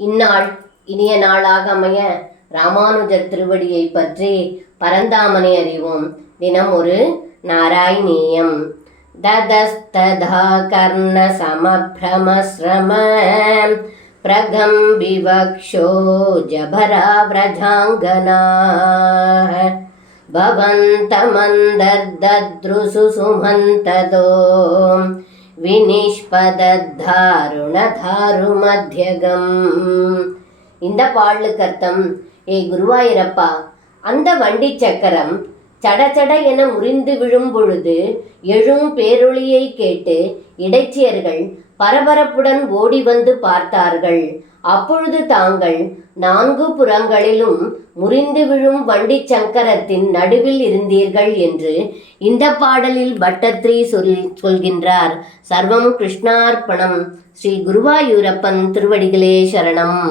இந்நாள் இனிய நாளாக அமைய ராமானுஜர் திருவடியை பற்றி பரந்தாமனை அறிவோம். தினம் ஒரு நாராயணீயம். ததஸ்ததா கர்ண சமப்ரமஸ்ரம பிரகம் விவக்ஷோ ஜபராவ்ரஜாங்கனா பவந்தமந்தர்தத்ருசு சுமந்ததோ வினிஷ்பதாருணதாரு மத்தியகம். இந்த பாடலுக்கு அர்த்தம், ஏ குருவாயிரப்பா, அந்த வண்டி சக்கரம் சடச்சட என முறிந்து விழும் பொழுது எழும் பேரொளியை கேட்டு இடைச்சியர்கள் பரபரப்புடன் ஓடி வந்து பார்த்தார்கள். அப்பொழுது தாங்கள் நான்கு புறங்களிலும் முறிந்து விழும் வண்டி சக்கரத்தின் நடுவில் இருந்தீர்கள் என்று இந்த பாடலில் பட்டத்ரி சொல்கின்றார். சர்வம் கிருஷ்ணார்ப்பணம். ஸ்ரீ குருவாயூரப்பன் திருவடிகளே சரணம்.